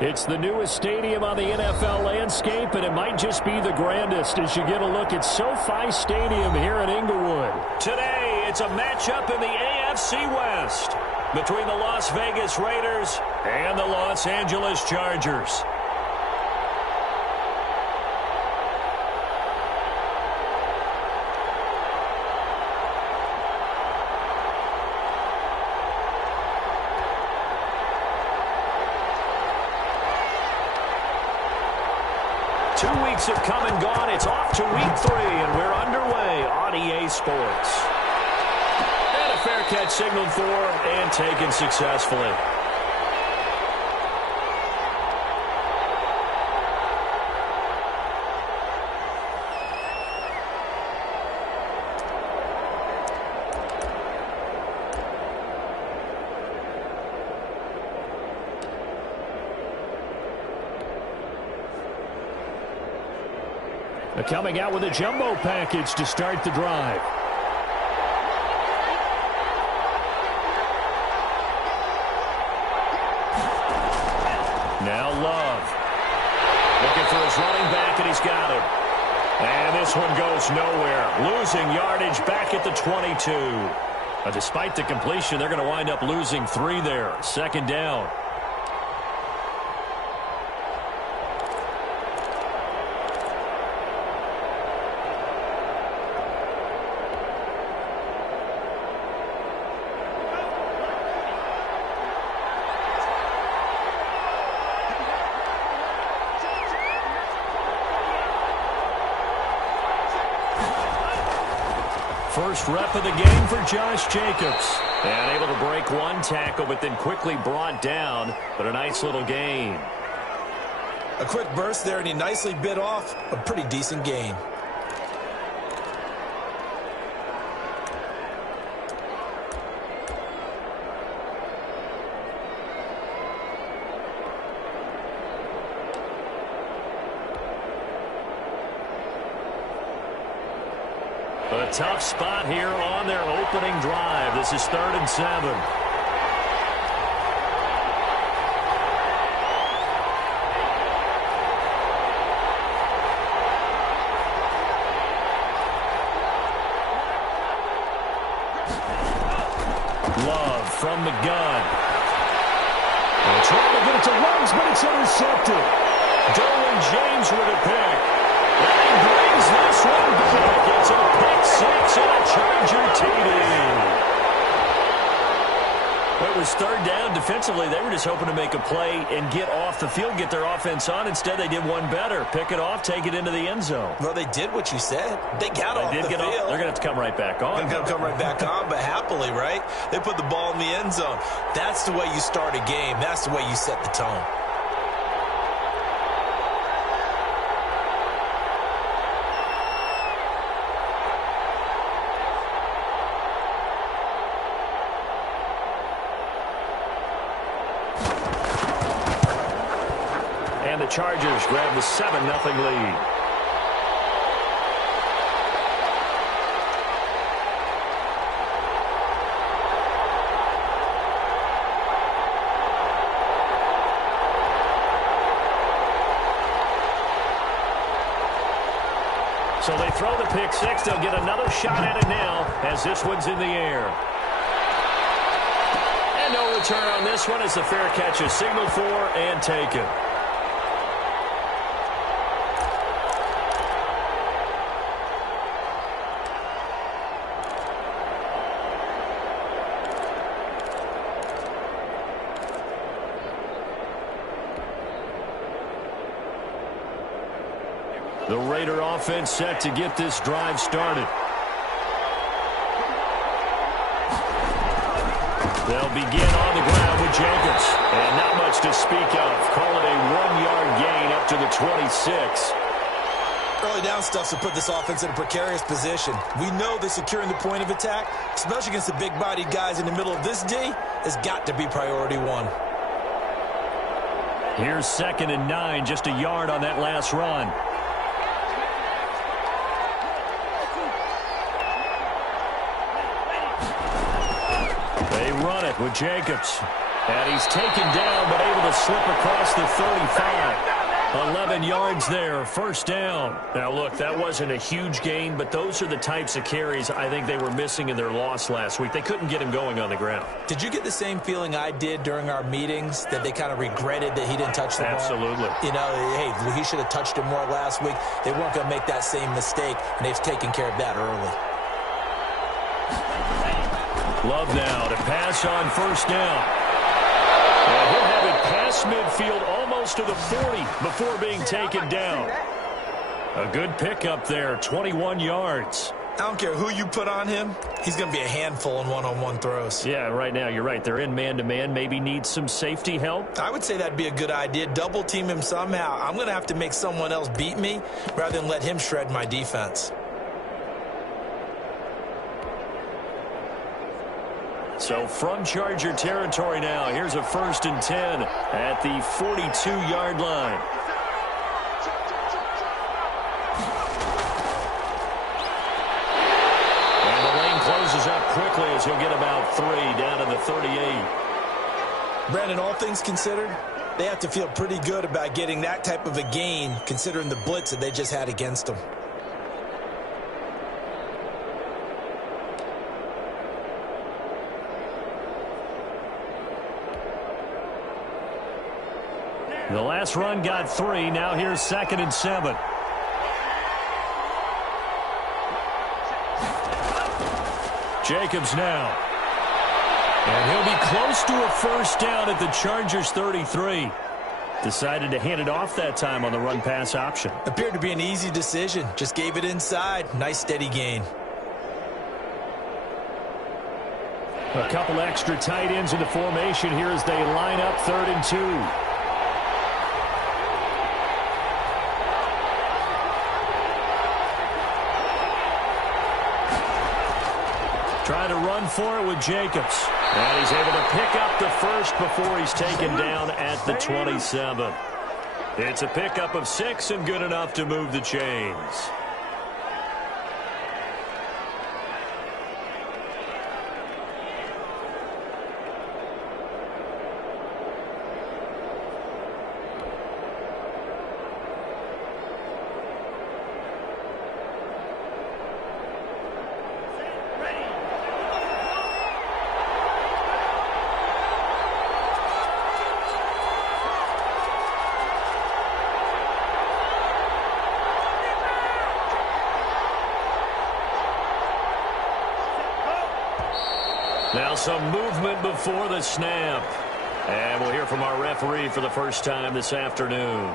It's the newest stadium on the NFL landscape, and it might just be the grandest as you get a look at SoFi Stadium here in Inglewood. Today, it's a matchup in the AFC West between the Las Vegas Raiders and the Los Angeles Chargers. Have come and gone. It's off to week 3, and we're underway on EA Sports. And a fair catch signaled for and taken successfully. Coming out with a jumbo package to start the drive. Now Love. Looking for his running back, and he's got him. And this one goes nowhere. Losing yardage back at the 22. Despite the completion, they're going to wind up losing 3 there. Second down. First rep of the game for Josh Jacobs. And able to break one tackle, but then quickly brought down. But a nice little gain. A quick burst there, and he nicely bit off a pretty decent gain. A tough spot here on their opening drive. This is 3rd and 7. Love from the gun. And trying to get it to Ruggs, but it's intercepted. Derwin James with a pick. And he brings this one back. It's a pick 6 and a Charger TD. It was 3rd down. Defensively, they were just hoping to make a play and get off the field, get their offense on. Instead, they did one better. Pick it off, take it into the end zone. Well, they did what you said. They got off the field. They're going to have to come right back on. They're going to come right back on, but happily, right? They put the ball in the end zone. That's the way you start a game. That's the way you set the tone. Chargers grab the 7-0 lead. So they throw the pick 6. They'll get another shot at it now as this one's in the air. And no return on this one as the fair catch is signaled for and taken. The Raider offense set to get this drive started. They'll begin on the ground with Jacobs. And not much to speak of. Call it a 1-yard gain up to the 26. Early down stuff to put this offense in a precarious position. We know that securing the point of attack, especially against the big-bodied guys in the middle of this D, has got to be priority 1. Here's 2nd and 9, just a yard on that last run. They run it with Jacobs. And he's taken down, but able to slip across the 35. 11 yards there, first down. Now, look, that wasn't a huge gain, but those are the types of carries I think they were missing in their loss last week. They couldn't get him going on the ground. Did you get the same feeling I did during our meetings, that they kind of regretted that he didn't touch the ball? Absolutely. You know, hey, he should have touched it more last week. They weren't going to make that same mistake, and they've taken care of that early. Love now to pass on first down. And he'll have it past midfield almost to the 40 before being taken down. A good pickup there, 21 yards. I don't care who you put on him. He's going to be a handful in one-on-one throws. Yeah, right now you're right. They're in man-to-man. Maybe need some safety help. I would say that'd be a good idea. Double team him somehow. I'm going to have to make someone else beat me rather than let him shred my defense. So from Charger territory now, here's a 1st and 10 at the 42-yard line. And the lane closes up quickly as he'll get about 3 down to the 38. Brandon, all things considered, they have to feel pretty good about getting that type of a gain considering the blitz that they just had against them. The last run got 3. Now here's 2nd and 7. Jacobs now. And he'll be close to a first down at the Chargers 33. Decided to hand it off that time on the run-pass option. Appeared to be an easy decision. Just gave it inside. Nice steady gain. A couple extra tight ends in the formation here as they line up 3rd and 2. Trying to run for it with Jacobs. And he's able to pick up the first before he's taken down at the 27. It's a pickup of 6 and good enough to move the chains. Now some movement before the snap. And we'll hear from our referee for the first time this afternoon.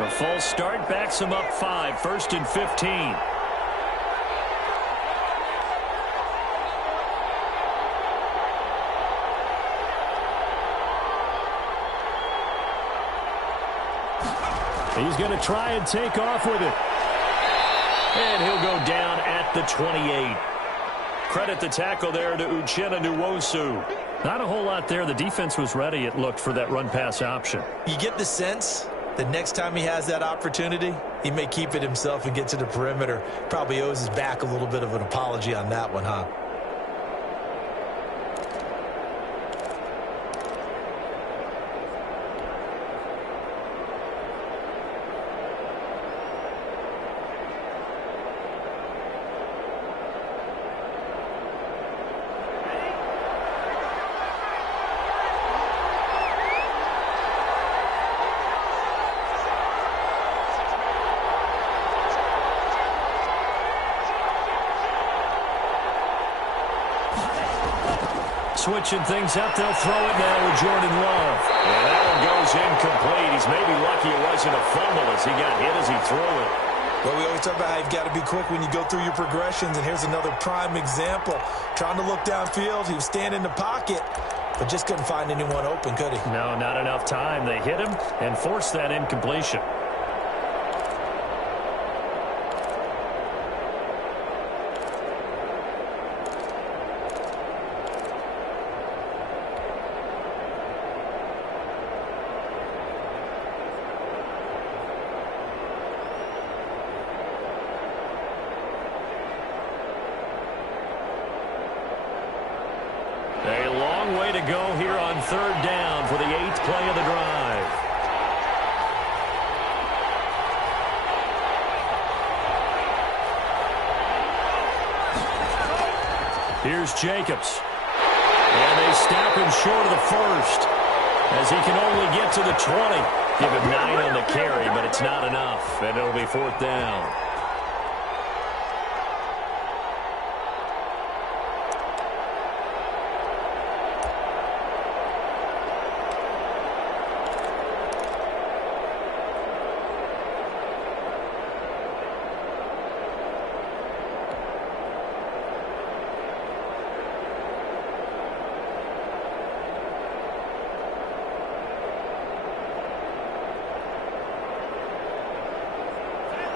A false start backs him up 5, 1st and 15. He's going to try and take off with it. And he'll go down at the 28. Credit the tackle there to Uchenna Nwosu. Not a whole lot there. The defense was ready, it looked, for that run-pass option. You get the sense the next time he has that opportunity, he may keep it himself and get to the perimeter. Probably owes his back a little bit of an apology on that one, huh? Switching things up, they'll throw it now with Jordan Love. And that one goes incomplete. He's maybe lucky it wasn't a fumble as he got hit as he threw it. Well, we always talk about how you've got to be quick when you go through your progressions, and here's another prime example. Trying to look downfield, he was standing in the pocket, but just couldn't find anyone open, could he? No, not enough time. They hit him and forced that incompletion. to go here on third down for the 8th play of the drive. Here's Jacobs. And they stop him short of the first, as he can only get to the 20. Give him 9 on the carry, but it's not enough, and it'll be 4th down.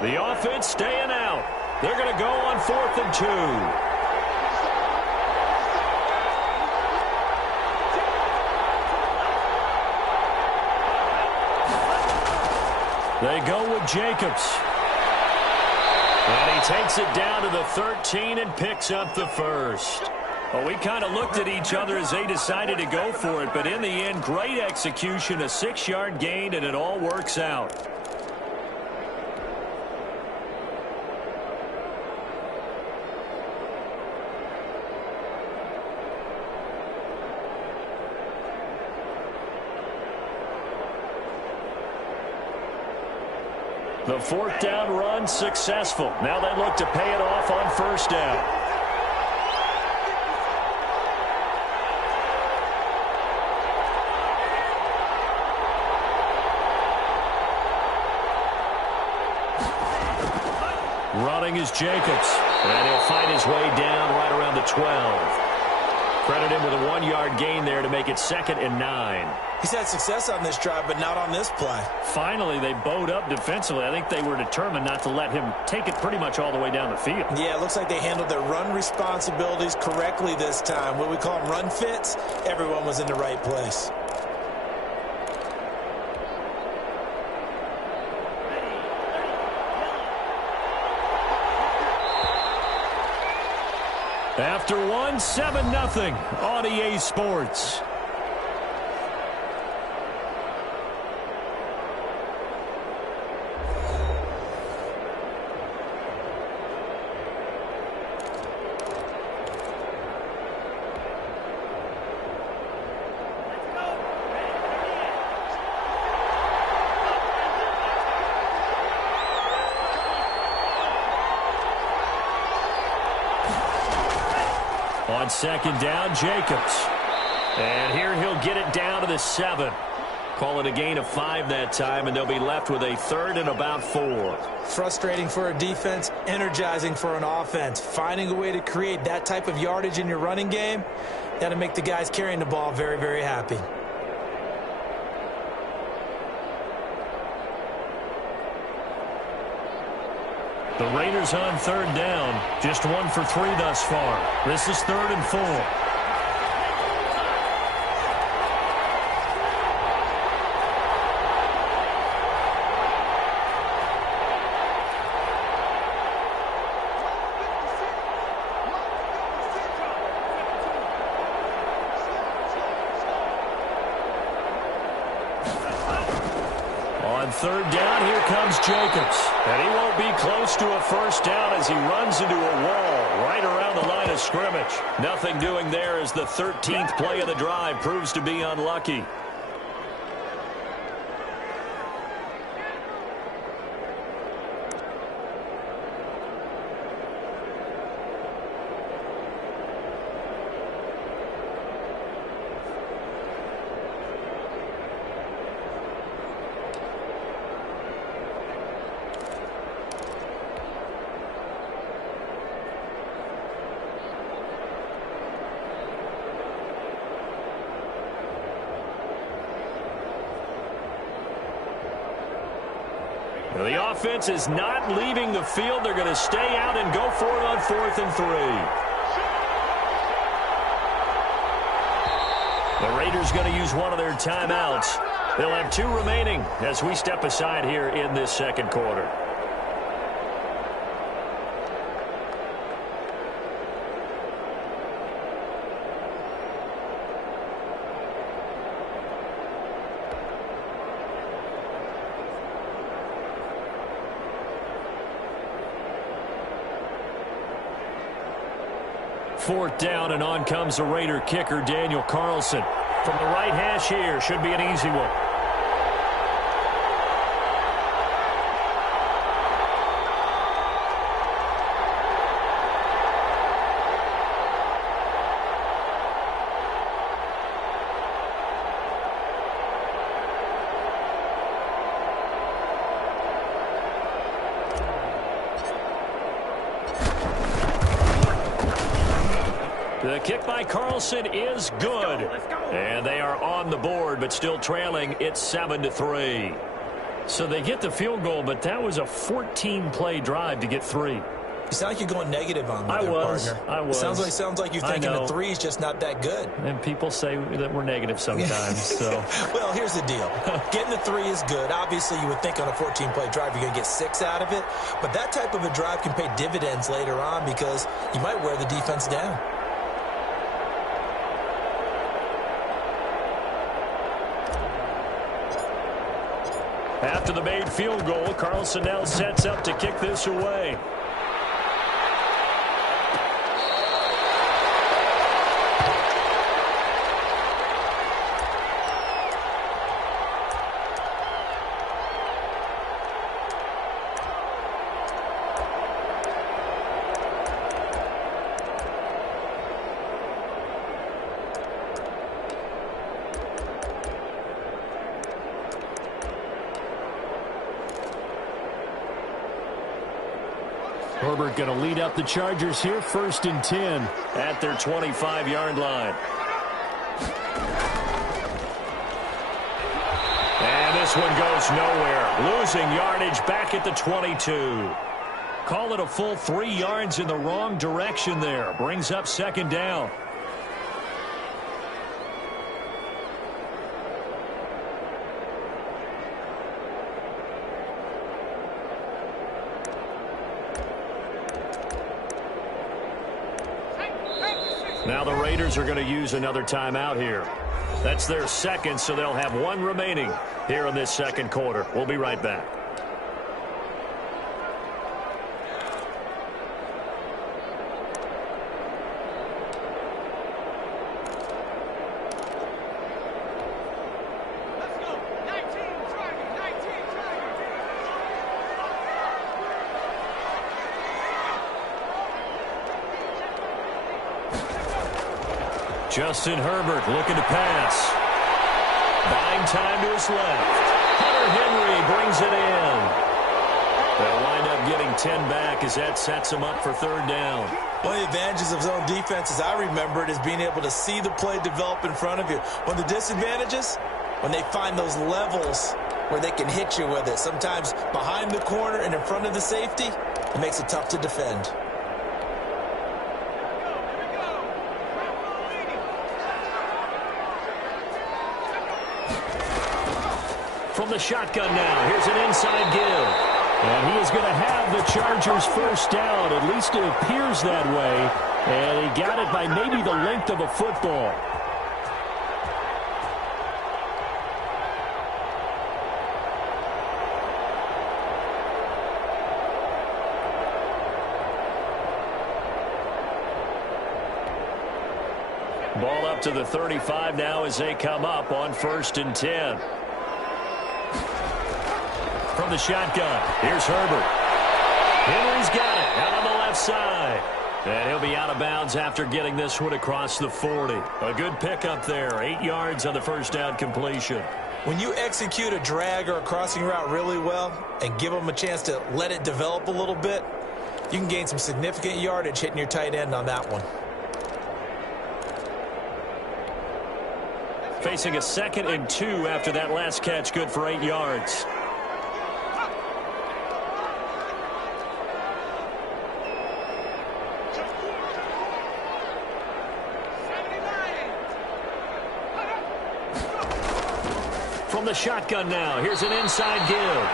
The offense staying out. They're going to go on 4th and 2. They go with Jacobs. And he takes it down to the 13 and picks up the first. Well, we kind of looked at each other as they decided to go for it, but in the end, great execution, a 6-yard gain, and it all works out. The 4th down run successful. Now they look to pay it off on 1st down. Running is Jacobs. And he'll find his way down right around the 12. Credit him with a 1-yard gain there to make it 2nd and 9. He's had success on this drive, but not on this play. Finally, they bowed up defensively. I think they were determined not to let him take it pretty much all the way down the field. Yeah, it looks like they handled their run responsibilities correctly this time. What we call them run fits, everyone was in the right place. After one, 7-0 on EA Sports. On 2nd down, Jacobs. And here he'll get it down to the 7. Call it a gain of 5 that time, and they'll be left with a 3rd and about 4. Frustrating for a defense, energizing for an offense. Finding a way to create that type of yardage in your running game, that'll make the guys carrying the ball very, very happy. The Raiders on 3rd down. Just 1 for 3 thus far. This is 3rd and 4. On 3rd down, here comes Jacobs. And he won't be close to a 1st down as he runs into a wall right around the line of scrimmage. Nothing doing there as the 13th play of the drive proves to be unlucky. The offense is not leaving the field. They're going to stay out and go for it on 4th and 3. The Raiders going to use one of their timeouts. They'll have 2 remaining as we step aside here in this 2nd quarter. 4th down, and on comes the Raider kicker, Daniel Carlson. From the right hash here, should be an easy one. The kick by Carlson is good. And they are on the board, but still trailing. It's 7-3. So they get the field goal, but that was a 14-play drive to get 3. You sound like you're going negative on me there, partner. I was. Sounds like you're thinking the 3 is just not that good. And people say that we're negative sometimes. So. Well, here's the deal. Getting the 3 is good. Obviously, you would think on a 14-play drive you're going to get 6 out of it. But that type of a drive can pay dividends later on because you might wear the defense down. After the made field goal, Carlson now sets up to kick this away. Herbert going to lead up the Chargers here, 1st and 10 at their 25-yard line. And this one goes nowhere. Losing yardage back at the 22. Call it a full 3 yards in the wrong direction there. Brings up 2nd down. Now the Raiders are going to use another timeout here. That's their 2nd, so they'll have 1 remaining here in this 2nd quarter. We'll be right back. Justin Herbert looking to pass. Buying time to his left. Hunter Henry brings it in. They'll wind up getting 10 back as that sets them up for 3rd down. One of the advantages of zone defense, as I remember it, is being able to see the play develop in front of you. One of the disadvantages, when they find those levels where they can hit you with it. Sometimes behind the corner and in front of the safety, it makes it tough to defend. From the shotgun now, here's an inside give. And he is going to have the Chargers 1st down. At least it appears that way. And he got it by maybe the length of a football. Ball up to the 35 now as they come up on 1st and 10. From the shotgun, here's Herbert. Henry's got it out on the left side. And he'll be out of bounds after getting this one across the 40. A good pickup there, 8 yards on the 1st down completion. When you execute a drag or a crossing route really well and give them a chance to let it develop a little bit, you can gain some significant yardage hitting your tight end on that one. Facing a 2nd and 2 after that last catch, good for 8 yards. From the shotgun now, here's an inside give.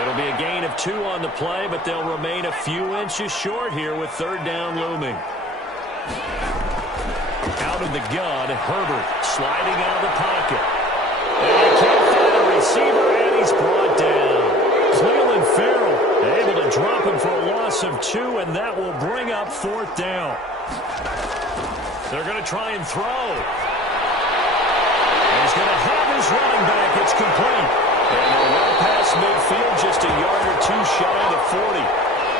It'll be a gain of 2 on the play, but they'll remain a few inches short here with 3rd down looming. Out of the gun, Herbert sliding out of the pocket. And he can't find a receiver, and he's brought down. Cleveland Farrell able to drop him for a loss of 2, and that will bring up 4th down. They're going to try and throw. And he's going to have his running back. It's complete. And they're well past midfield, just a yard or 2 shy of the 40.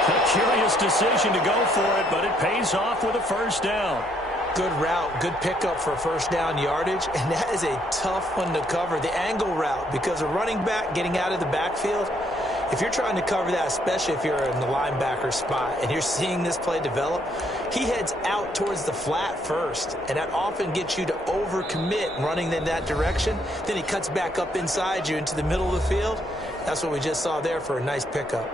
A curious decision to go for it, but it pays off with a 1st down. Good route, good pickup for 1st down yardage, and that is a tough one to cover, the angle route, because a running back getting out of the backfield, if you're trying to cover that, especially if you're in the linebacker spot and you're seeing this play develop, he heads out towards the flat first, and that often gets you to overcommit running in that direction. Then he cuts back up inside you into the middle of the field. That's what we just saw there for a nice pickup.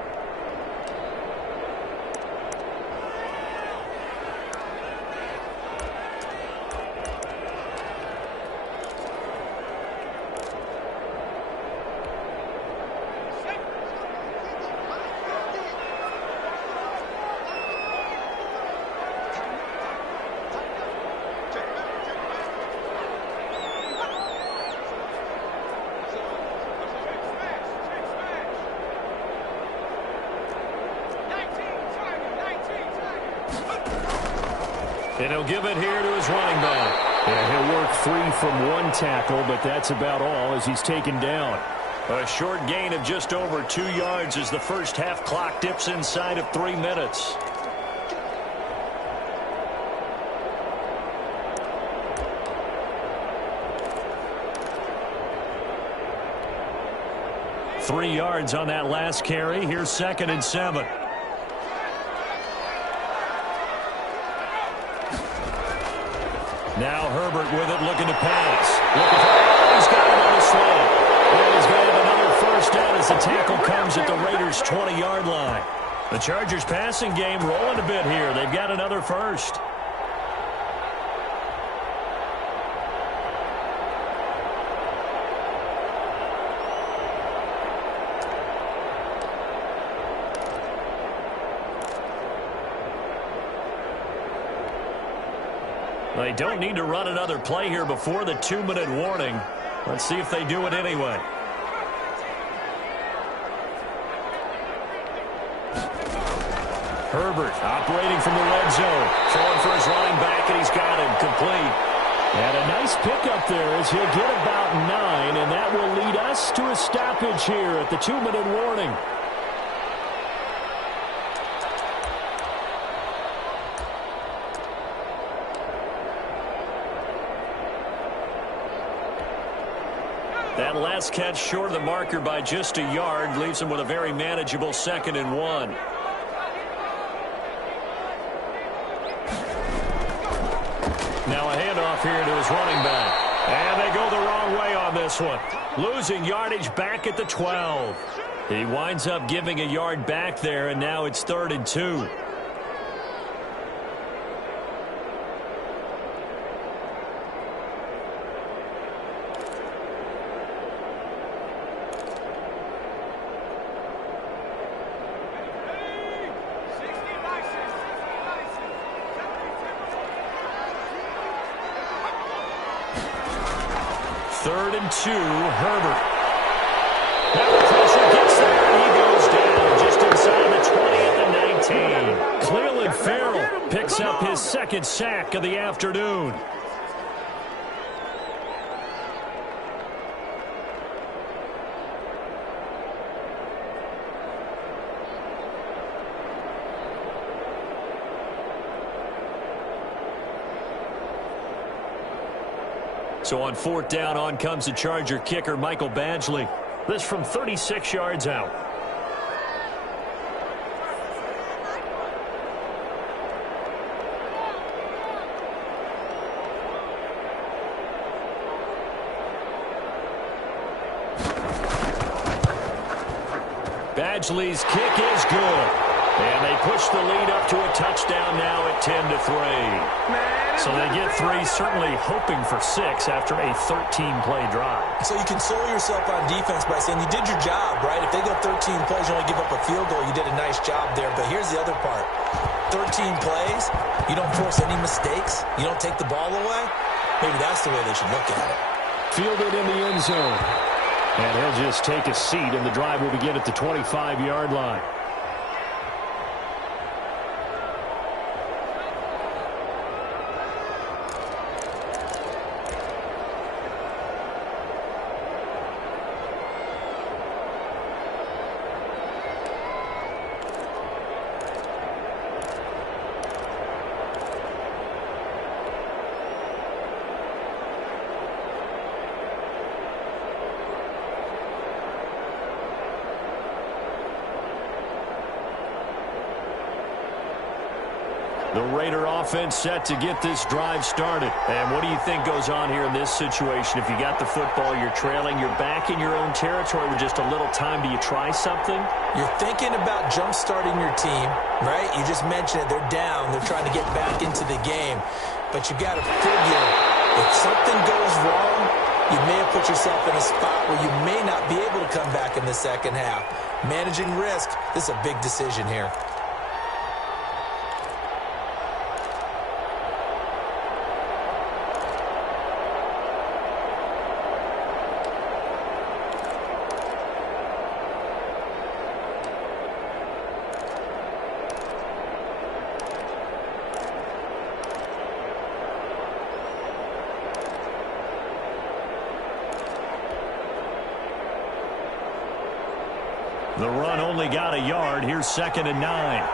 And he'll give it here to his running back. Yeah, he'll work 3 from 1 tackle, but that's about all as he's taken down. A short gain of just over 2 yards as the first half clock dips inside of 3 minutes. Three yards on that last carry. Here's 2nd and 7. Now Herbert with it, looking to pass. He's got it on the slant. And he's going to have another 1st down as the tackle comes at the Raiders' 20-yard line. The Chargers' passing game rolling a bit here. They've got another 1st. They don't need to run another play here before the 2-minute warning. Let's see if they do it anyway. Herbert operating from the red zone. Throwing for his running back, and he's got him complete. And a nice pickup there as he'll get about 9, and that will lead us to a stoppage here at the 2-minute warning. That last catch short of the marker by just a yard leaves him with a very manageable 2nd and 1. Now a handoff here to his running back. And they go the wrong way on this one. Losing yardage back at the 12. He winds up giving a yard back there, and now it's 3rd and 2. Third and 2, Herbert. Now the pressure gets there, and he goes down just inside the 20 at the 19. Cleveland Farrell picks up his 2nd sack of the afternoon. So on 4th down, on comes the Charger kicker, Michael Badgley. This from 36 yards out. Badgley's kick is good. And they push the lead up to a touchdown now at 10-3. So they get 3, certainly hoping for 6 after a 13-play drive. So you console yourself on defense by saying you did your job, right? If they go 13 plays, you only give up a field goal, you did a nice job there. But here's the other part. 13 plays, you don't force any mistakes, you don't take the ball away. Maybe that's the way they should look at it. Fielded in the end zone. And he'll just take a seat, and the drive will begin at the 25-yard line. The Raider offense set to get this drive started. And what do you think goes on here in this situation? If you got the football, you're trailing, you're back in your own territory with just a little time. Do you try something? You're thinking about jump-starting your team, right? You just mentioned it. They're down. They're trying to get back into the game. But you got to figure, if something goes wrong, you may have put yourself in a spot where you may not be able to come back in the second half. Managing risk, this is a big decision here. The run only got a yard. Here's 2nd and 9.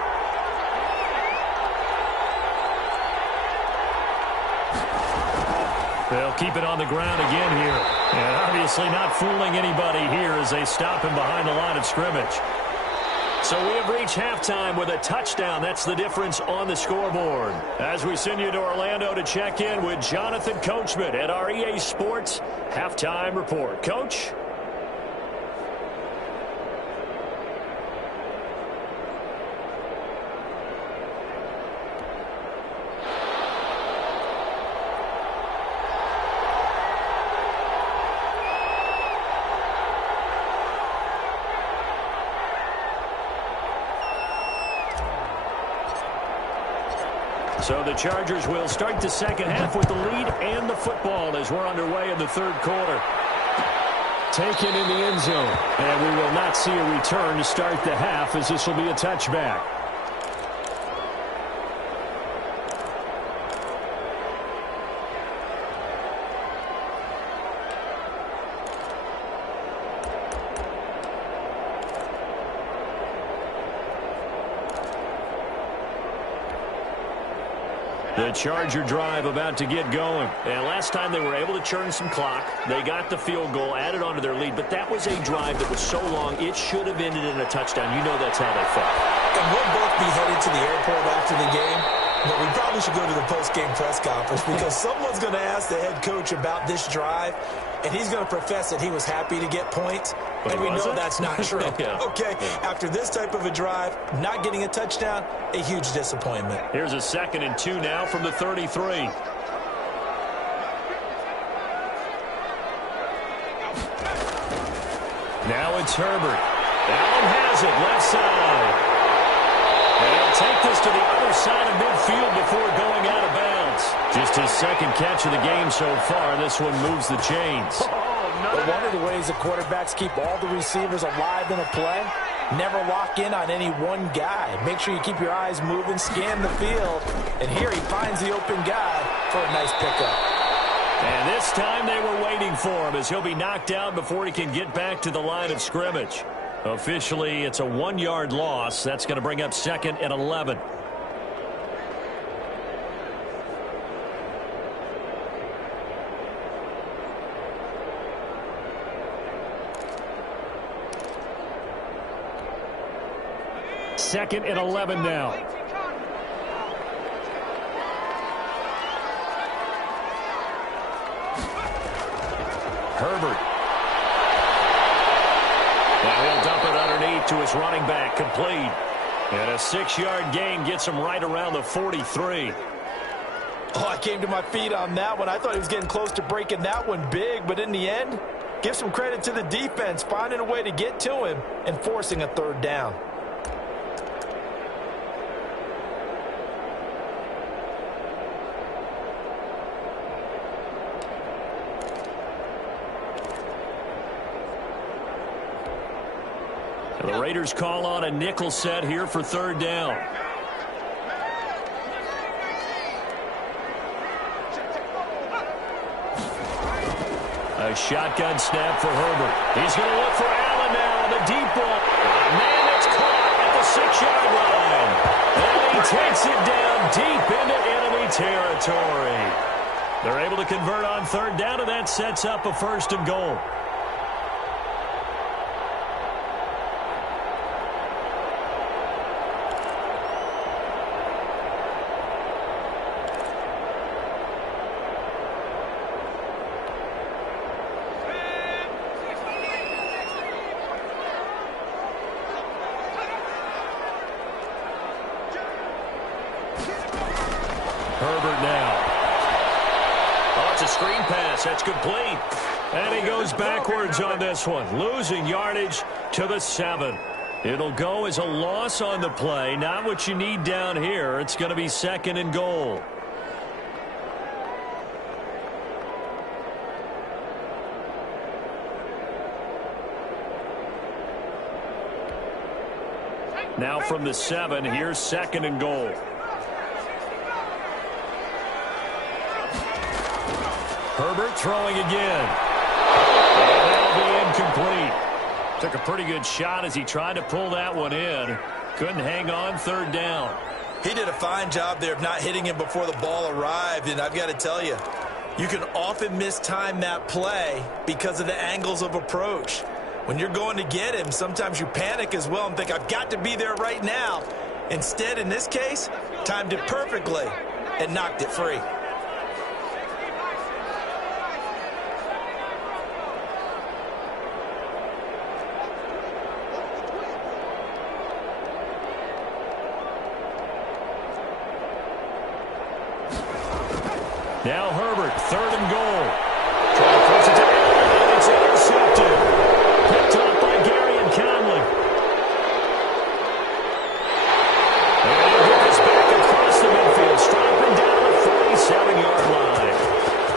They'll keep it on the ground again here. And obviously not fooling anybody here as they stop him behind the line of scrimmage. So we have reached halftime with a touchdown. That's the difference on the scoreboard. As we send you to Orlando to check in with Jonathan Coachman at our EA Sports Halftime Report. Coach? So the Chargers will start the second half with the lead and the football as we're underway in the third quarter. Taken in the end zone. And we will not see a return to start the half as this will be a touchback. The Charger drive about to get going. And last time they were able to churn some clock. They got the field goal, added on to their lead. But that was a drive that was so long, it should have ended in a touchdown. You know that's how they felt. And we'll both be headed to the airport after the game. But we probably should go to the post-game press conference because someone's going to ask the head coach about this drive, and he's going to profess that he was happy to get points. And we know that's not true. Yeah. Okay, after this type of a drive, not getting a touchdown, a huge disappointment. Here's a 2nd and 2 now from the 33. Now it's Herbert. Allen has it, left side. And he'll take this to the other side of midfield before going out of bounds. Just his second catch of the game so far. This one moves the chains. But one of the ways the quarterbacks keep all the receivers alive in a play, never lock in on any one guy. Make sure you keep your eyes moving, scan the field. And here he finds the open guy for a nice pickup. And this time they were waiting for him as he'll be knocked down before he can get back to the line of scrimmage. Officially, it's a 1-yard loss. That's going to bring up 2nd and 11. Second and 11 now. Herbert. Now he'll dump it underneath to his running back, complete. And a 6-yard gain gets him right around the 43. Oh, I came to my feet on that one. I thought he was getting close to breaking that one big, but in the end, give some credit to the defense, finding a way to get to him and forcing a third down. The Raiders call on a nickel set here for third down. A shotgun snap for Herbert. He's going to look for Allen now. The deep ball. Man, it's caught at the 6-yard line. And he takes it down deep into enemy territory. They're able to convert on third down, and that sets up a 1st and goal. Herbert now. Oh, it's a screen pass. That's complete. And he goes backwards on this one, losing yardage to the 7. It'll go as a loss on the play. Not what you need down here. It's going to be 2nd and goal. Now from the 7, here's 2nd and goal. Herbert throwing again. And that'll be incomplete. Took a pretty good shot as he tried to pull that one in. Couldn't hang on 3rd down. He did a fine job there of not hitting him before the ball arrived, and I've got to tell you, you can often mistime that play because of the angles of approach. When you're going to get him, sometimes you panic as well and think, I've got to be there right now. Instead, in this case, timed it perfectly and knocked it free. Now Herbert, 3rd and goal. Trying to force it to Allen, and it's intercepted. Picked up by Gary and Conley. And he'll get this back across the midfield, stopping down the 47-yard line.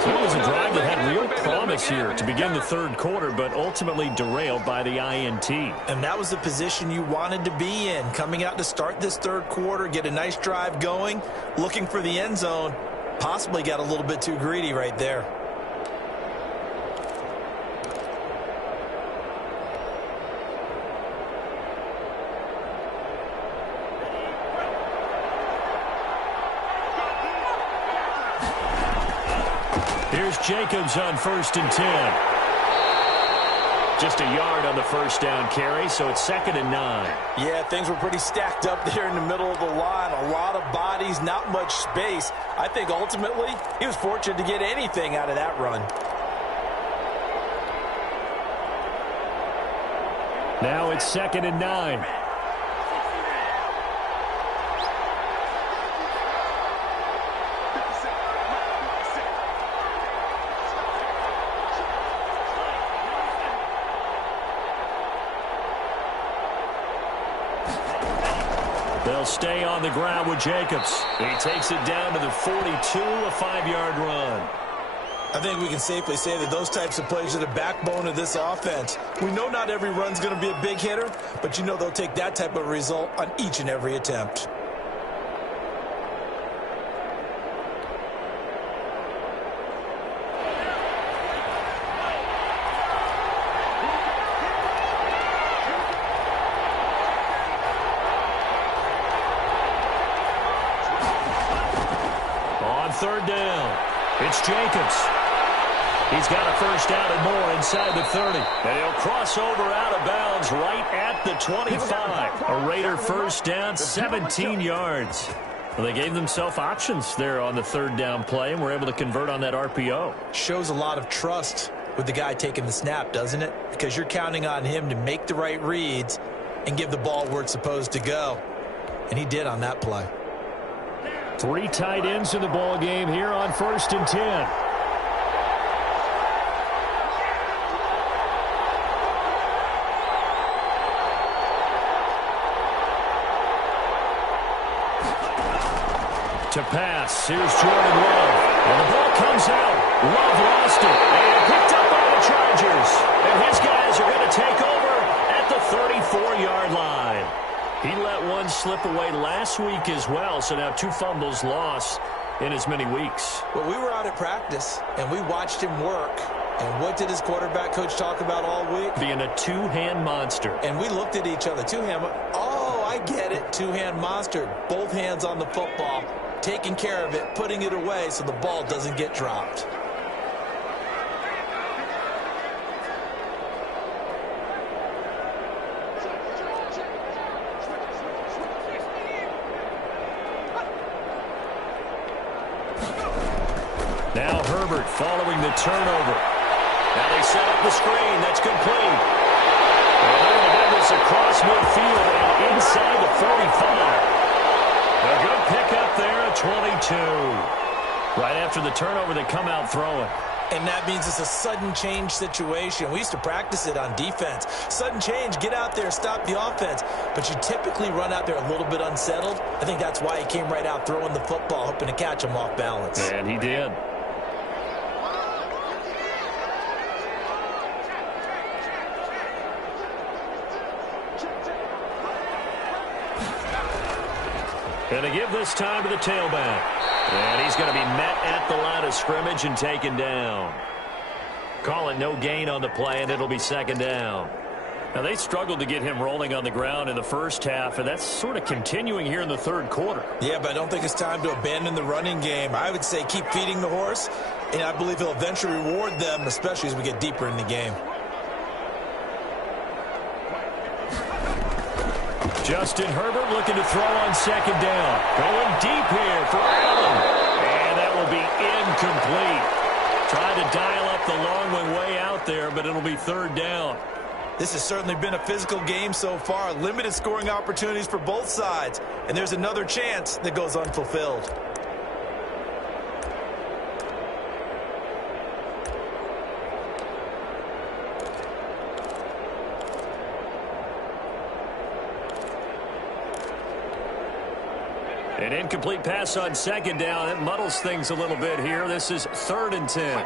So it was a drive that had real promise here to begin the 3rd quarter, but ultimately derailed by the INT. And that was the position you wanted to be in, coming out to start this 3rd quarter, get a nice drive going, looking for the end zone. Possibly got a little bit too greedy right there. Here's Jacobs on 1st and 10. Just a yard on the 1st down carry, so it's 2nd and 9. Yeah, things were pretty stacked up there in the middle of the line. A lot of bodies, not much space. I think ultimately he was fortunate to get anything out of that run. Now it's 2nd and 9. They'll stay on the ground with Jacobs. He takes it down to the 42, a 5-yard run. I think we can safely say that those types of plays are the backbone of this offense. We know not every run's going to be a big hitter, but you know they'll take that type of result on each and every attempt. On 3rd down, it's Jacobs. He's got a 1st down and more inside the 30. And he'll cross over out of bounds right at the 25. A Raider 1st down, 17 yards. Well, they gave themselves options there on the 3rd down play, and were able to convert on that RPO. Shows a lot of trust with the guy taking the snap, doesn't it? Because you're counting on him to make the right reads and give the ball where it's supposed to go. And he did on that play. 3 tight ends in the ball game here on 1st and 10. To pass, here's Jordan Love. And the ball comes out. Love lost it. And picked up by the Chargers. And his guys are going to take over at the 34-yard line. He let one slip away last week as well, so now 2 fumbles lost in as many weeks. Well, we were out at practice, and we watched him work. And what did his quarterback coach talk about all week? Being a two-hand monster. And we looked at each other. Oh, I get it. Two-hand monster. Both hands on the football, taking care of it, putting it away so the ball doesn't get dropped. Now Herbert following the turnover. Now they set up the screen. That's complete. And they're going to have this across midfield and inside the 45. A good pickup there at 22. Right after the turnover, they come out throwing. And that means it's a sudden change situation. We used to practice it on defense. Sudden change, get out there, stop the offense. But you typically run out there a little bit unsettled. I think that's why he came right out throwing the football, hoping to catch him off balance. And he did. And they give this time to the tailback. And he's going to be met at the line of scrimmage and taken down. Call it no gain on the play, and it'll be second down. Now, they struggled to get him rolling on the ground in the first half, and that's sort of continuing here in the third quarter. Yeah, but I don't think it's time to abandon the running game. I would say keep feeding the horse, and I believe he'll eventually reward them, especially as we get deeper in the game. Justin Herbert looking to throw on second down. Going deep here for Allen. And that will be incomplete. Trying to dial up the long one way out there, but it'll be third down. This has certainly been a physical game so far. Limited scoring opportunities for both sides. And there's another chance that goes unfulfilled. An incomplete pass on second down. It muddles things a little bit here. This is 3rd and 10.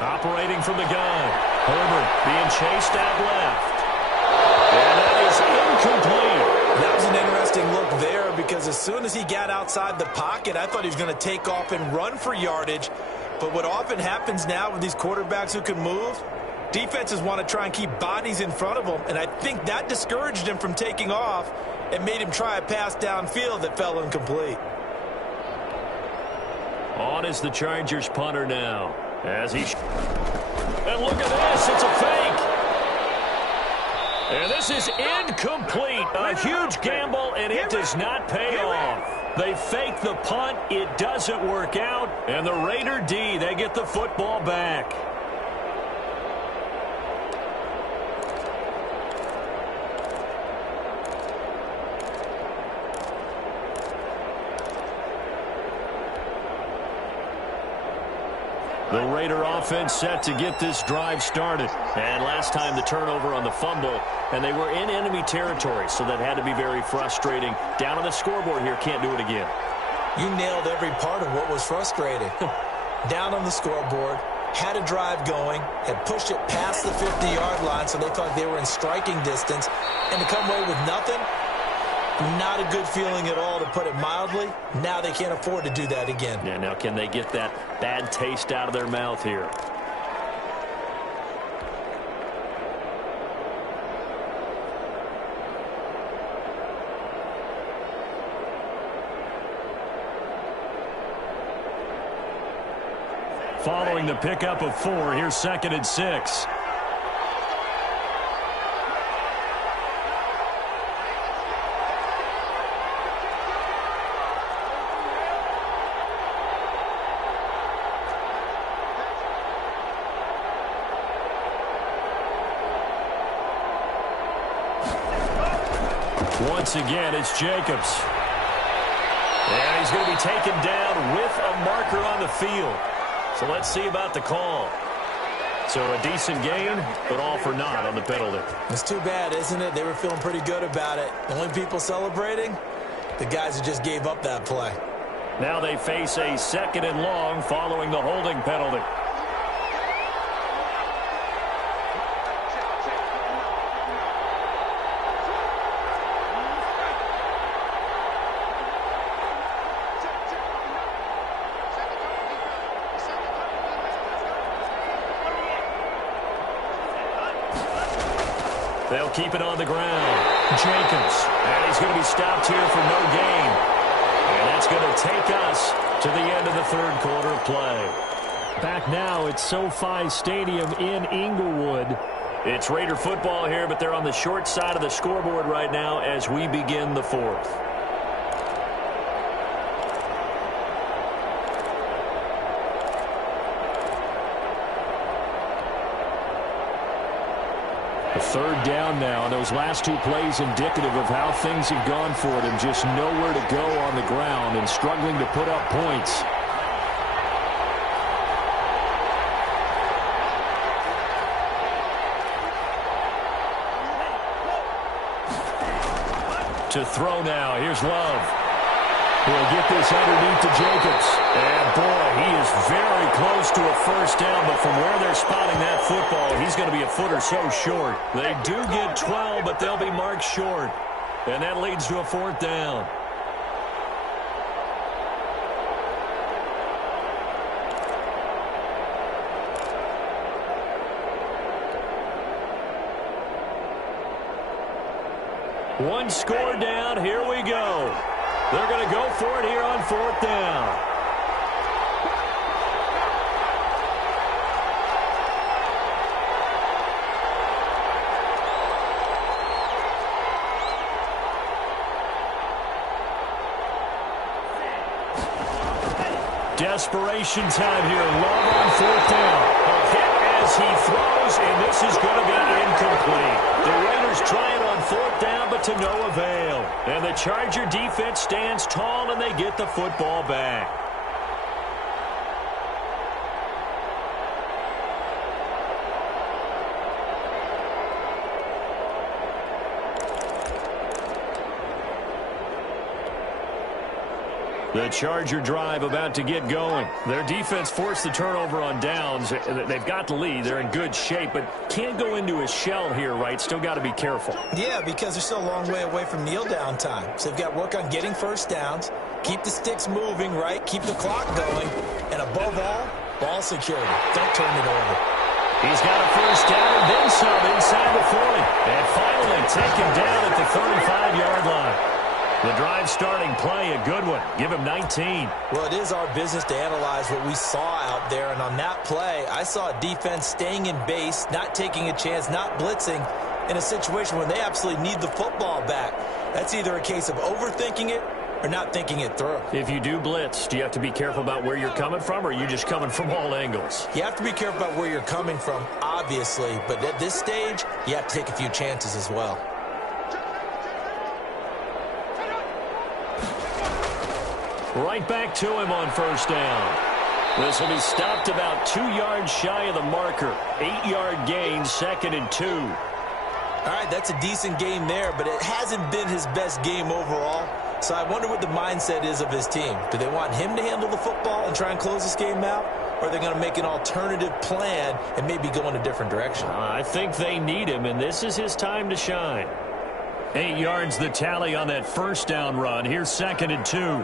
Operating from the gun. Herbert being chased out left. And that is incomplete. That was an interesting look there because as soon as he got outside the pocket, I thought he was going to take off and run for yardage. But what often happens now with these quarterbacks who can move, defenses want to try and keep bodies in front of them. And I think that discouraged him from taking off and made him try a pass downfield that fell incomplete. On is the Chargers punter now. As he... And look at this. It's a fake. And this is incomplete. A huge gamble, and it does not pay off. They fake the punt. It doesn't work out. And the Raider D, they get the football back. The Raider offense set to get this drive started. And last time the turnover on the fumble, and they were in enemy territory, so that had to be very frustrating. Down on the scoreboard here, can't do it again. You nailed every part of what was frustrating. Down on the scoreboard, had a drive going, had pushed it past the 50-yard line, so they thought they were in striking distance, and to come away with nothing, not a good feeling at all, to put it mildly. Now they can't afford to do that again. Yeah, now can they get that bad taste out of their mouth here? Following the pickup of 4, here's 2nd and 6. Once again, it's Jacobs. And he's going to be taken down with a marker on the field. So let's see about the call. So a decent gain, but all for naught on the penalty. It's too bad, isn't it? They were feeling pretty good about it. The only people celebrating, the guys who just gave up that play. Now they face a 2nd and long following the holding penalty. They'll keep it on the ground. Jenkins. And he's going to be stopped here for no gain. And that's going to take us to the end of the third quarter of play. Back now at SoFi Stadium in Inglewood. It's Raider football here, but they're on the short side of the scoreboard right now as we begin the fourth. A third down now, and those last two plays indicative of how things have gone for them. Just nowhere to go on the ground and struggling to put up points. To throw now. Here's Love. He'll get this underneath to Jacobs. And, boy, he is very close to a first down, but from where they're spotting that football, he's going to be a foot or so short. They do get 12, but they'll be marked short. And that leads to a fourth down. One score down. Here we go. They're going to go for it here on fourth down. Desperation time here. Love on fourth down. A hit as he throws, and this is going to be incomplete. The Raiders try it on fourth down, but to no avail. And the Charger defense stands tall, and they get the football back. The Charger drive about to get going. Their defense forced the turnover on downs. They've got the lead. They're in good shape, but can't go into a shell here, right? Still got to be careful. Yeah, because they're still a long way away from kneel down time. So they've got to work on getting first downs, keep the sticks moving, right? Keep the clock going. And above all, ball security. Don't turn it over. He's got a first down and then some inside the 40. And finally taken down at the 35-yard line. The drive starting play, a good one. Give him 19. Well, it is our business to analyze what we saw out there. And on that play, I saw a defense staying in base, not taking a chance, not blitzing in a situation where they absolutely need the football back. That's either a case of overthinking it or not thinking it through. If you do blitz, do you have to be careful about where you're coming from, or are you just coming from all angles? You have to be careful about where you're coming from, obviously. But at this stage, you have to take a few chances as well. Right back to him on first down. This will be stopped about 2 yards shy of the marker. 8-yard gain, 2nd and 2. All right, that's a decent game there, but it hasn't been his best game overall. So I wonder what the mindset is of his team. Do they want him to handle the football and try and close this game out? Or are they going to make an alternative plan and maybe go in a different direction? I think they need him, and this is his time to shine. 8 yards the tally on that first down run. Here's 2nd and 2.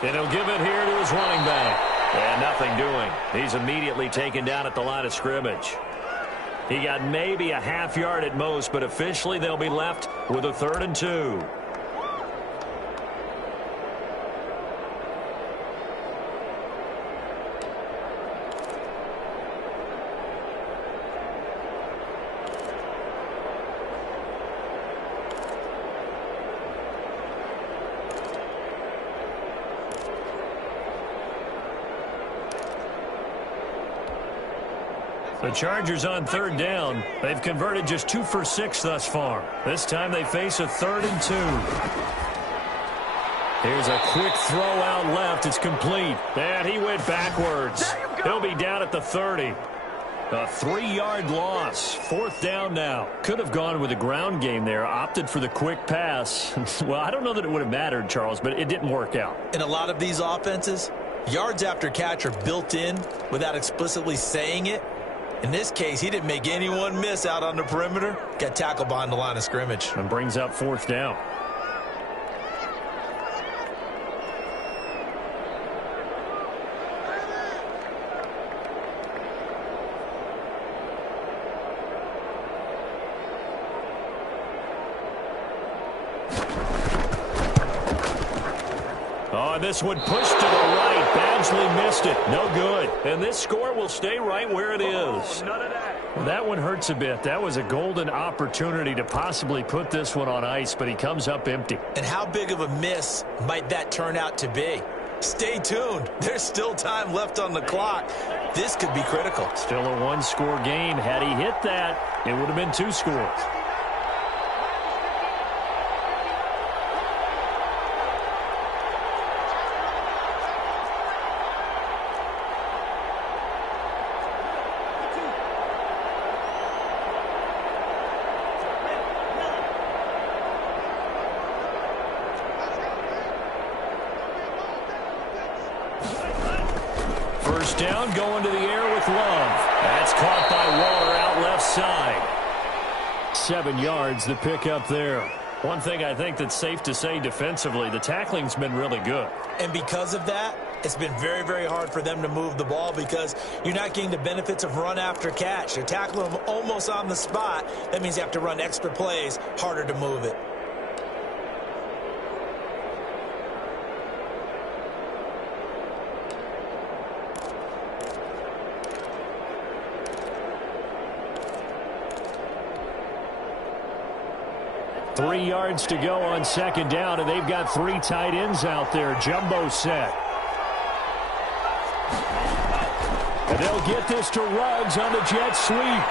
And he'll give it here to his running back. And nothing doing. He's immediately taken down at the line of scrimmage. He got maybe a half yard at most, but officially they'll be left with a 3rd and 2. The Chargers on 3rd down. They've converted just 2 for 6 thus far. This time they face a 3rd and 2. Here's a quick throw out left. It's complete. And he went backwards. He'll be down at the 30. A 3-yard loss. 4th down now. Could have gone with a ground game there. Opted for the quick pass. Well, I don't know that it would have mattered, Charles, but it didn't work out. In a lot of these offenses, yards after catch are built in without explicitly saying it. In this case, he didn't make anyone miss out on the perimeter. Got tackled behind the line of scrimmage. And brings up 4th down. and this one pushed to the right. Badgley missed it. No good. And this score will stay right where it is. None of that. Well, that one hurts a bit. That was a golden opportunity to possibly put this one on ice, but he comes up empty. And how big of a miss might that turn out to be? Stay tuned. There's still time left on the clock. This could be critical. Still a one-score game. Had he hit that, it would have been 2 scores. First down, going to the air with Love. That's caught by Waller out left side. 7 yards, the pick up there. One thing I think that's safe to say defensively, the tackling's been really good. And because of that, it's been very, very hard for them to move the ball because you're not getting the benefits of run after catch. You're tackling them almost on the spot. That means you have to run extra plays, harder to move it. Three yards to go on second down, and they've got 3 tight ends out there. Jumbo set. And they'll get this to Ruggs on the jet sweep.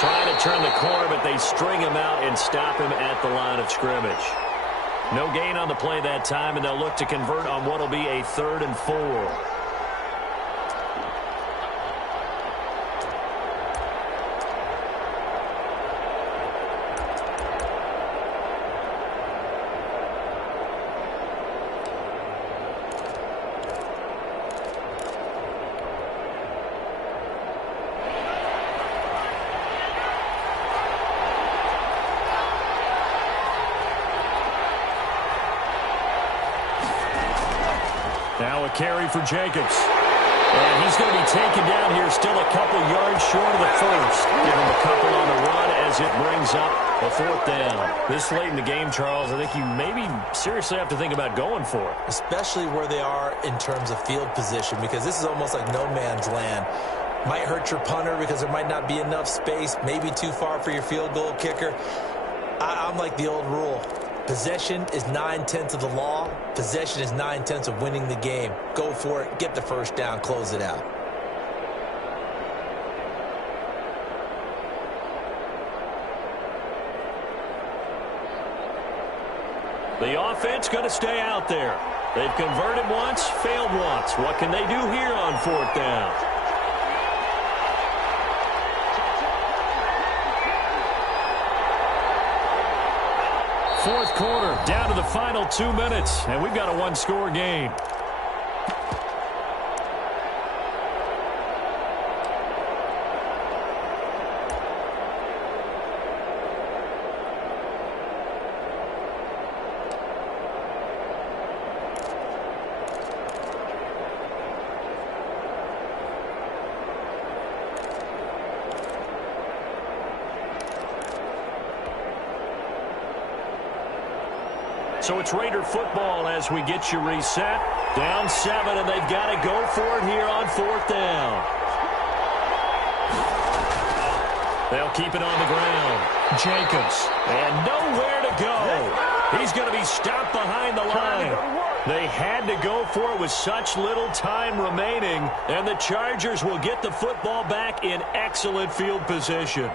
Trying to turn the corner, but they string him out and stop him at the line of scrimmage. No gain on the play that time, and they'll look to convert on what will be a 3rd and 4. Now a carry for Jacobs. And he's going to be taken down here still a couple yards short of the first. Give him a couple on the run as it brings up a 4th down. This late in the game, Charles, I think you maybe seriously have to think about going for it. Especially where they are in terms of field position, because this is almost like no man's land. Might hurt your punter because there might not be enough space, maybe too far for your field goal kicker. I'm like the old rule. Possession is 9/10 of the law. Possession is 9/10 of winning the game. Go for it. Get the first down. Close it out. The offense going to stay out there. They've converted once, failed once. What can they do here on 4th down? Fourth quarter, down to the final 2 minutes, and we've got a 1-score game. So it's Raider football as we get you reset. Down 7, and they've got to go for it here on 4th down. They'll keep it on the ground. Jacobs, and nowhere to go. He's going to be stopped behind the line. They had to go for it with such little time remaining, and the Chargers will get the football back in excellent field position.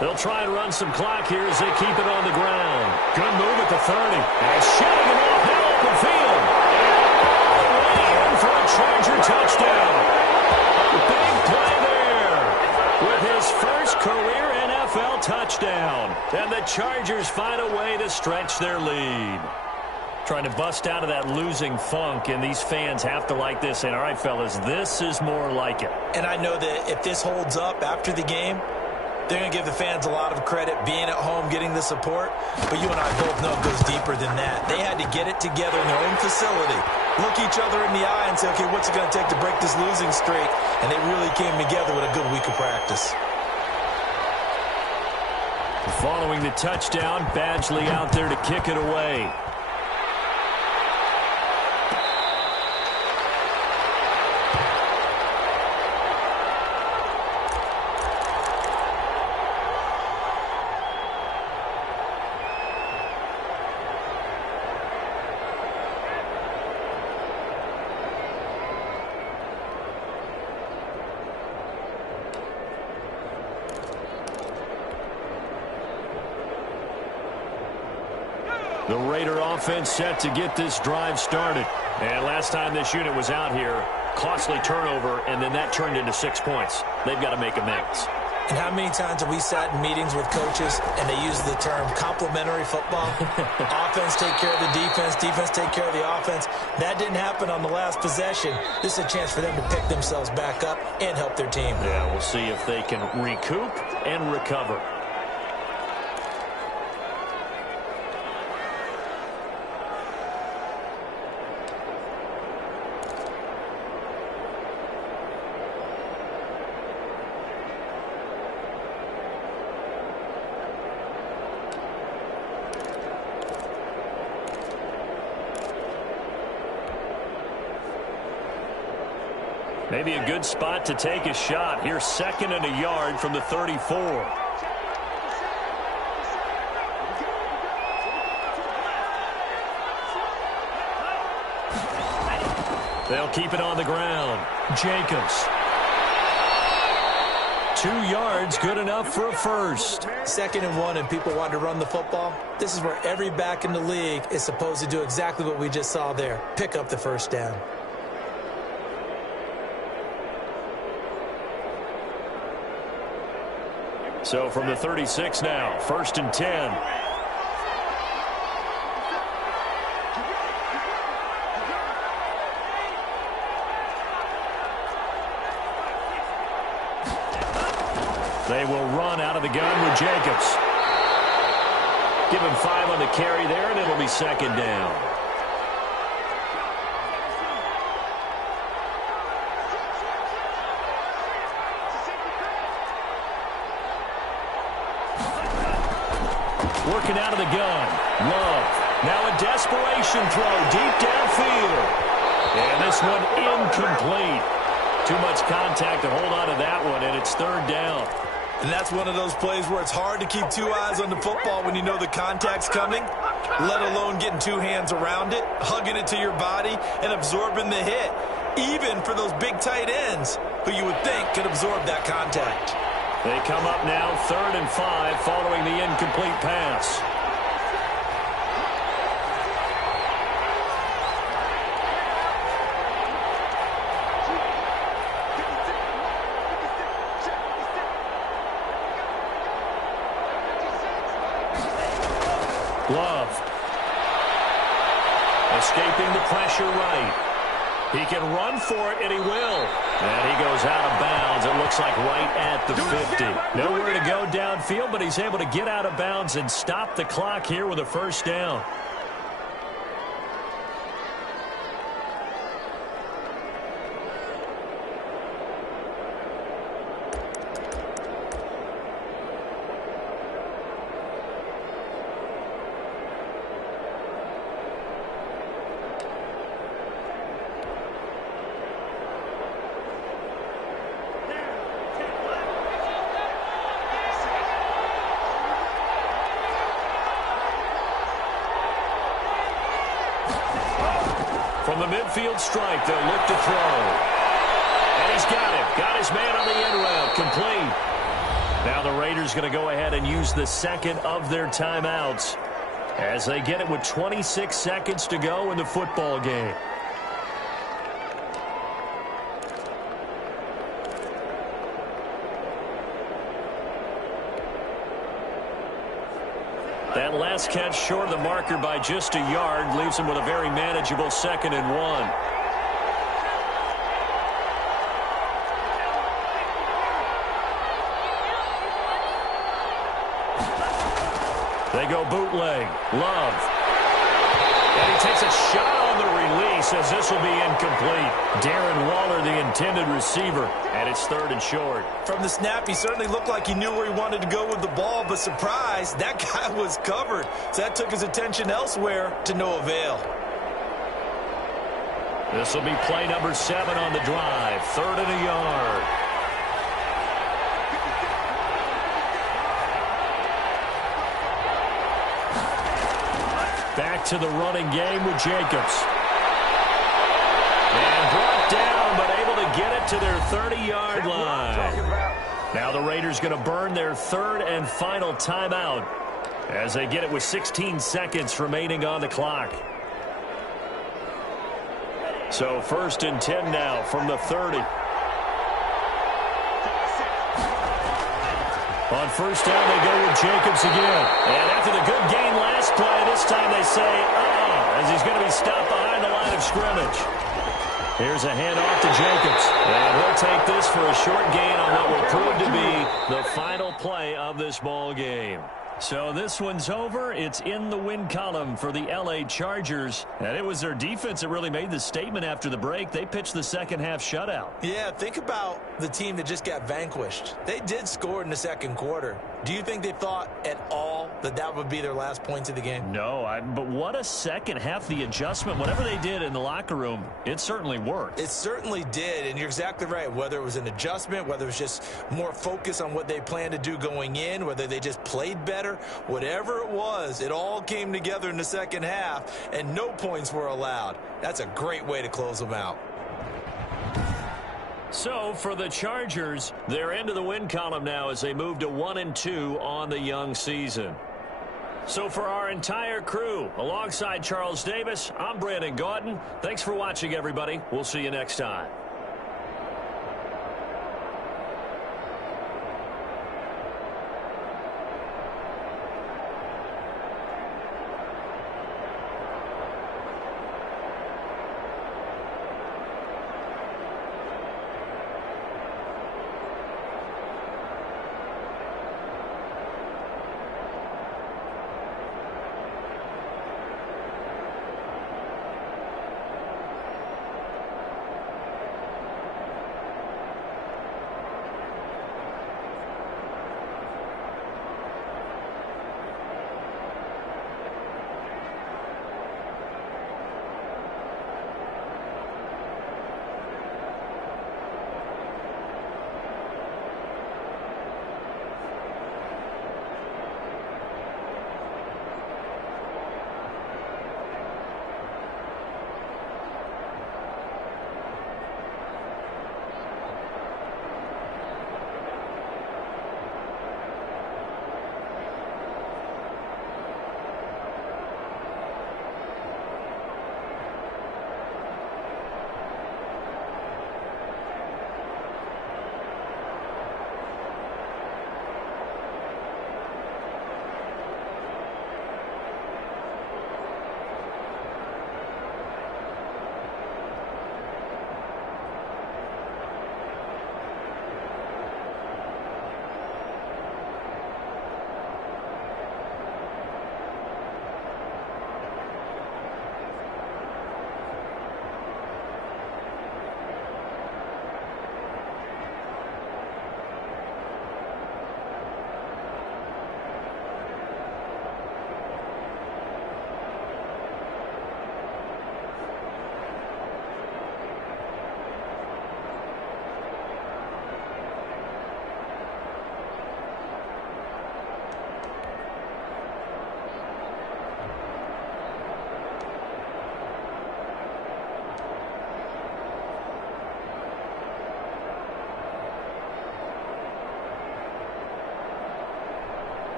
They'll try and run some clock here as they keep it on the ground. Good move at the 30. And shutting him off now open field. And all the way in for a Charger touchdown. Big play there with his first career Chargers find a way to stretch their lead. Trying to bust out of that losing funk, and these fans have to like this. And all right, fellas, this is more like it. And I know that if this holds up after the game, they're going to give the fans a lot of credit being at home, getting the support. But you and I both know it goes deeper than that. They had to get it together in their own facility, look each other in the eye and say, okay, what's it going to take to break this losing streak? And they really came together with a good week of practice. Following the touchdown, Badgley out there to kick it away. The Raider offense set to get this drive started. And last time this unit was out here, costly turnover, and then that turned into 6 points. They've got to make amends. And how many times have we sat in meetings with coaches and they use the term complementary football? Offense take care of the defense, defense take care of the offense. That didn't happen on the last possession. This is a chance for them to pick themselves back up and help their team. Yeah, we'll see if they can recoup and recover. Maybe a good spot to take a shot. Here's 2nd and a yard from the 34. They'll keep it on the ground. Jacobs. 2 yards, good enough for a first. 2nd and 1, and people want to run the football. This is where every back in the league is supposed to do exactly what we just saw there. Pick up the first down. So from the 36 now, 1st and 10. They will run out of the gun with Jacobs. Give him 5 on the carry there, and it'll be 2nd down. Working out of the gun. Love. Now a desperation throw deep downfield. And this one incomplete. Too much contact to hold on to that one, and it's 3rd down. And that's one of those plays where it's hard to keep 2 eyes on the football when you know the contact's coming, let alone getting 2 hands around it, hugging it to your body, and absorbing the hit, even for those big tight ends who you would think could absorb that contact. They come up now 3rd and 5 following the incomplete pass. Love. Escaping the pressure right. He can run for it, and he will. And he goes out of bounds, it looks like right at the 50. Nowhere to go downfield, but he's able to get out of bounds and stop the clock here with a 1st down. From the midfield stripe, they'll look to throw. And he's got it. Got his man on the end route. Complete. Now the Raiders going to go ahead and use the 2nd of their timeouts as they get it with 26 seconds to go in the football game. That last catch short of the marker by just a yard leaves him with a very manageable 2nd and 1. They go bootleg. Love. And he takes a shot on the release as this will be incomplete. Darren Waller, the intended receiver, and it's 3rd and short. From the snap, he certainly looked like he knew where he wanted to go with the ball, but surprise, that guy was covered. So that took his attention elsewhere to no avail. This will be play number 7 on the drive. 3rd and a yard. Back to the running game with Jacobs. And brought down, but able to get it to their 30-yard line. Now the Raiders going to burn their 3rd and final timeout as they get it with 16 seconds remaining on the clock. So 1st and 10 now from the 30. On 1st down, they go with Jacobs again. And after the good gain last play, this time they say, as he's going to be stopped behind the line of scrimmage. Here's a handoff to Jacobs. And he'll take this for a short gain on what will prove to be the final play of this ball game. So this one's over. It's in the win column for the L.A. Chargers. And it was their defense that really made the statement after the break. They pitched the second half shutout. Yeah, think about the team that just got vanquished. They did score in the 2nd quarter. Do you think they thought at all that that would be their last points of the game? No, but what a second half. The adjustment, whatever they did in the locker room, it certainly worked. It certainly did, and you're exactly right. Whether it was an adjustment, whether it was just more focus on what they planned to do going in, whether they just played better, whatever it was, it all came together in the 2nd half, and no points were allowed. That's a great way to close them out. So for the Chargers, they're into the win column now as they move to 1-2 on the young season. So for our entire crew, alongside Charles Davis, I'm Brandon Gaudin. Thanks for watching, everybody. We'll see you next time.